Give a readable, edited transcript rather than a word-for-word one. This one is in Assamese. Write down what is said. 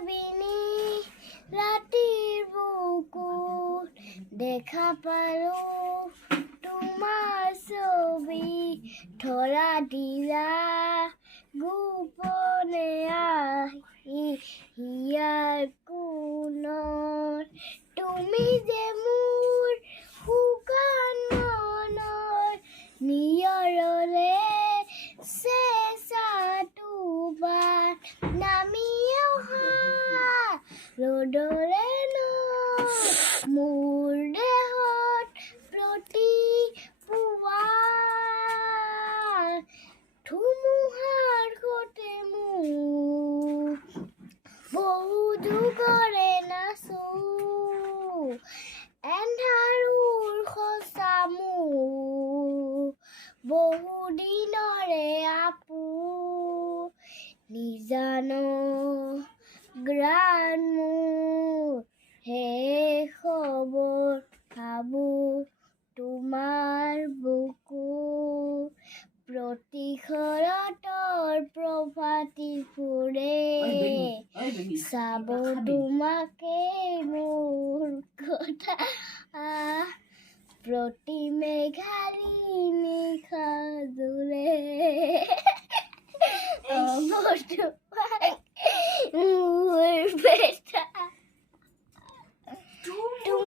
ভাবিনি ৰাতিৰ বুকুত দেখা পালো তোমাৰ ছবি ধৰা দিলা গোপনে আহি হিয়াৰ কোণত তুমি যে মোৰ শুকান মনৰ নিয়ৰলে চেঁচাটো বাট নামি অহা ৰ'দৰে মোৰ দেহত প্ৰতি পুৱা ধুমুহাৰ সতে মোৰ বহু যুগৰে নাচো এন্ধাৰৰ সঁচা মোৰ বহু দিনৰে আপো নিজান গ্ৰাণ মোৰ শেষ খবৰ ভাবো তোমাৰ বুকু প্ৰতিশৰতৰ প্ৰভাতী ফুৰে চাব তোমাকে মোৰ কথা প্ৰতি মেঘালী নিশা জোৰে